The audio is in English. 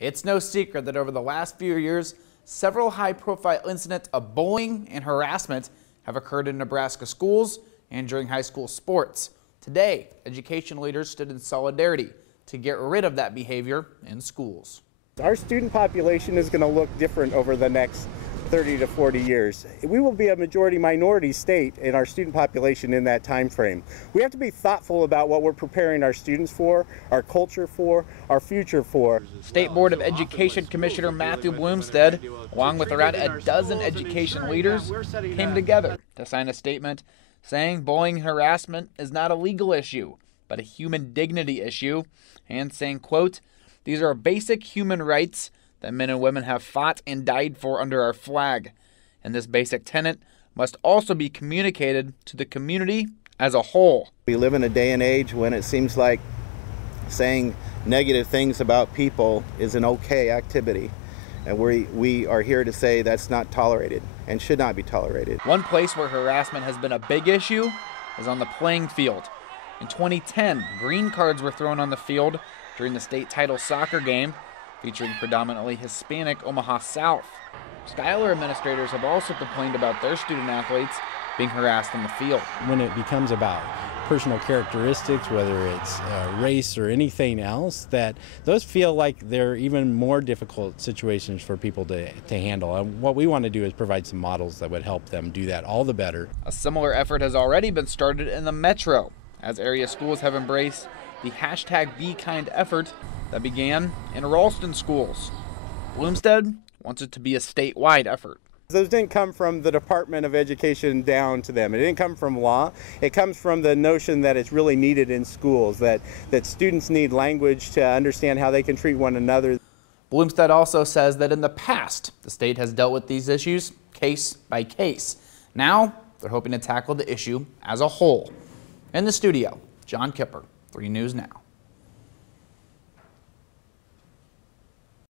It's no secret that over the last few years, several high-profile incidents of bullying and harassment have occurred in Nebraska schools and during high school sports. Today, education leaders stood in solidarity to get rid of that behavior in schools. Our student population is going to look different over the next 30 to 40 years. We will be a majority minority state in our student population in that time frame. We have to be thoughtful about what we're preparing our students for, our culture for, our future for. State Board of Education Commissioner Matthew Bloomstead, along with around a dozen education leaders, came together to sign a statement saying bullying and harassment is not a legal issue, but a human dignity issue, and saying, quote, "These are basic human rights that men and women have fought and died for under our flag, and this basic tenet must also be communicated to the community as a whole." We live in a day and age when it seems like saying negative things about people is an okay activity, and we are here to say that's not tolerated and should not be tolerated. One place where harassment has been a big issue is on the playing field. In 2010, green cards were thrown on the field during the state title soccer game featuring predominantly Hispanic Omaha South. Schuyler administrators have also complained about their student athletes being harassed on the field. When it becomes about personal characteristics, whether it's race or anything else, that those feel like they're even more difficult situations for people to handle. And what we want to do is provide some models that would help them do that all the better. A similar effort has already been started in the Metro, as area schools have embraced the #BeKind effort that began in Ralston schools. Bloomstead wants it to be a statewide effort. Those didn't come from the Department of Education down to them. It didn't come from law. It comes from the notion that it's really needed in schools, that students need language to understand how they can treat one another. Bloomstead also says that in the past, the state has dealt with these issues case by case. Now, they're hoping to tackle the issue as a whole. In the studio, John Kipper, 3 News Now.